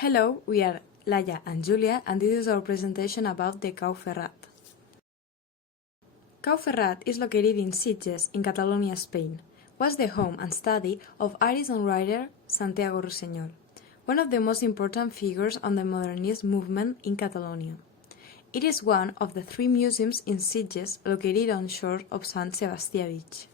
Hello, we are Laia and Julia, and this is our presentation about the Cau Ferrat. Cau Ferrat is located in Sitges, in Catalonia, Spain. Was the home and study of artist and writer Santiago Rusiñol, one of the most important figures on the modernist movement in Catalonia. It is one of the 3 museums in Sitges located on shore of Sant Sebastià beach.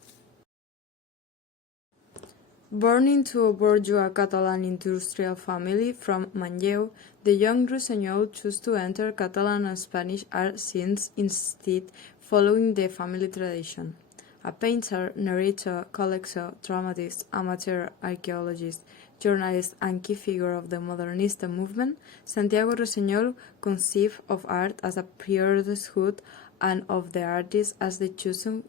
Born into a bourgeois Catalan industrial family from Manlleu, the young Rusiñol chose to enter Catalan and Spanish art scenes instead, following the family tradition. A painter, narrator, collector, dramatist, amateur archaeologist, journalist and key figure of the Modernista movement, Santiago Rusiñol conceived of art as a priesthood and of the artist as the chosen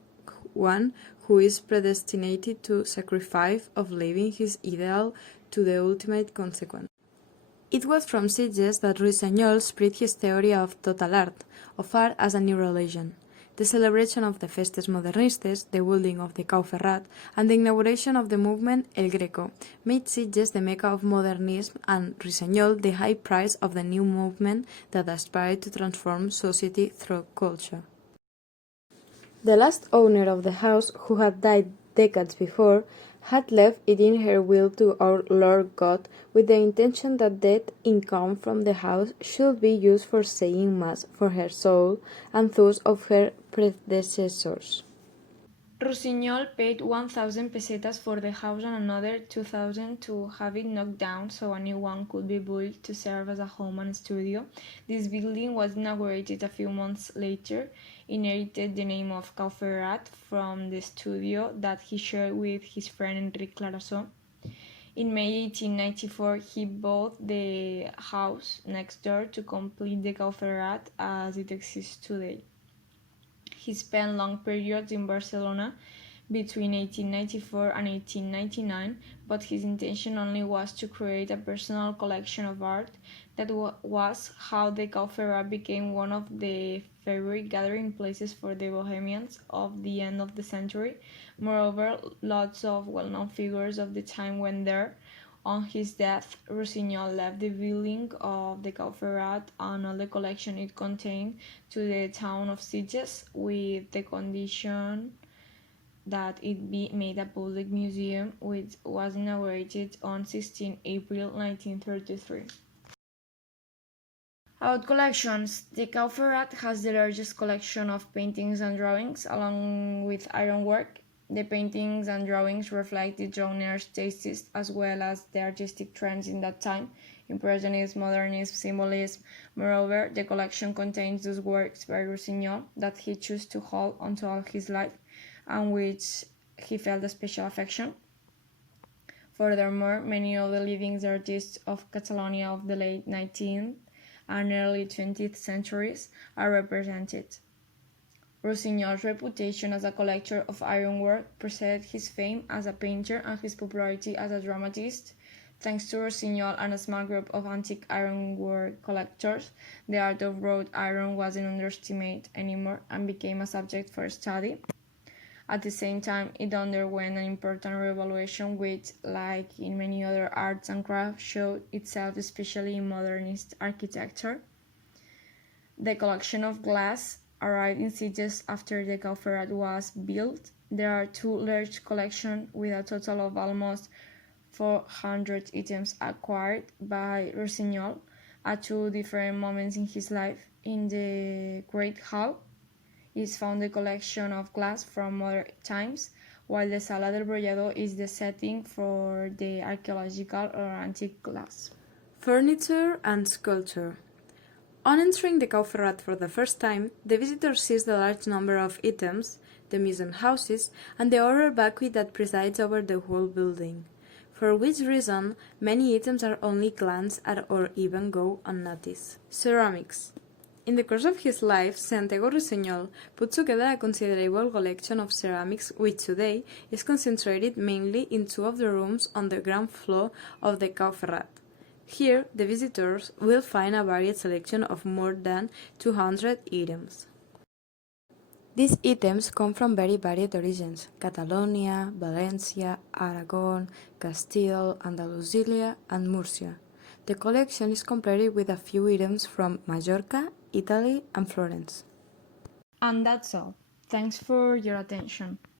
one who is predestinated to sacrifice of living his ideal to the ultimate consequence. It was from Sitges that Rusiñol spread his theory of total art, of art as a new religion. The celebration of the Festes Modernistes, the building of the Cau Ferrat, and the inauguration of the movement El Greco made Sitges the mecca of modernism and Rusiñol the high priest of the new movement that aspired to transform society through culture. The last owner of the house, who had died decades before, had left it in her will to our Lord God with the intention that that income from the house should be used for saying Mass for her soul and those of her predecessors. Rusiñol paid 1,000 pesetas for the house and another 2,000 to have it knocked down so a new one could be built to serve as a home and studio. This building was inaugurated a few months later, inherited the name of Cau Ferrat from the studio that he shared with his friend Enric Clarasó. In May 1894, he bought the house next door to complete the Cau Ferrat as it exists today. He spent long periods in Barcelona between 1894 and 1899, but his intention only was to create a personal collection of art. That was how the Cau Ferrat became one of the favorite gathering places for the Bohemians of the end of the century. Moreover, lots of well-known figures of the time went there. On his death, Rusiñol left the building of the Cau Ferrat and all the collection it contained to the town of Sitges, with the condition that it be made a public museum, which was inaugurated on 16 April 1933. About collections, the Cau Ferrat has the largest collection of paintings and drawings, along with ironwork. The paintings and drawings reflect the drowners' tastes as well as the artistic trends in that time, Impressionism, Modernism, Symbolism. Moreover, the collection contains those works by Rusiñol that he chose to hold until all his life, and which he felt a special affection. Furthermore, many of the leading artists of Catalonia of the late 19th and early 20th centuries are represented. Rusiñol's reputation as a collector of ironwork preceded his fame as a painter and his popularity as a dramatist. Thanks to Rusiñol and a small group of antique ironwork collectors, the art of wrought iron wasn't underestimated anymore and became a subject for study. At the same time, it underwent an important revolution which, like in many other arts and crafts, showed itself especially in modernist architecture. The collection of glass arrived in Sitges after the Cau Ferrat was built. There are 2 large collections with a total of almost 400 items acquired by Rusiñol at 2 different moments in his life. In the Great Hall is found a collection of glass from modern times, while the Sala del Brollador is the setting for the archaeological or antique glass. Furniture and sculpture. On entering the Cau Ferrat for the first time, the visitor sees the large number of items, the museum houses, and the oral banquet that presides over the whole building, for which reason many items are only glanced at or even go unnoticed. Ceramics. In the course of his life, Santiago Rusiñol put together a considerable collection of ceramics which today is concentrated mainly in 2 of the rooms on the ground floor of the Cau Ferrat. Here, the visitors will find a varied selection of more than 200 items. These items come from very varied origins: Catalonia, Valencia, Aragon, Castile, Andalusia, and Murcia. The collection is completed with a few items from Majorca, Italy, and Florence. And that's all. Thanks for your attention.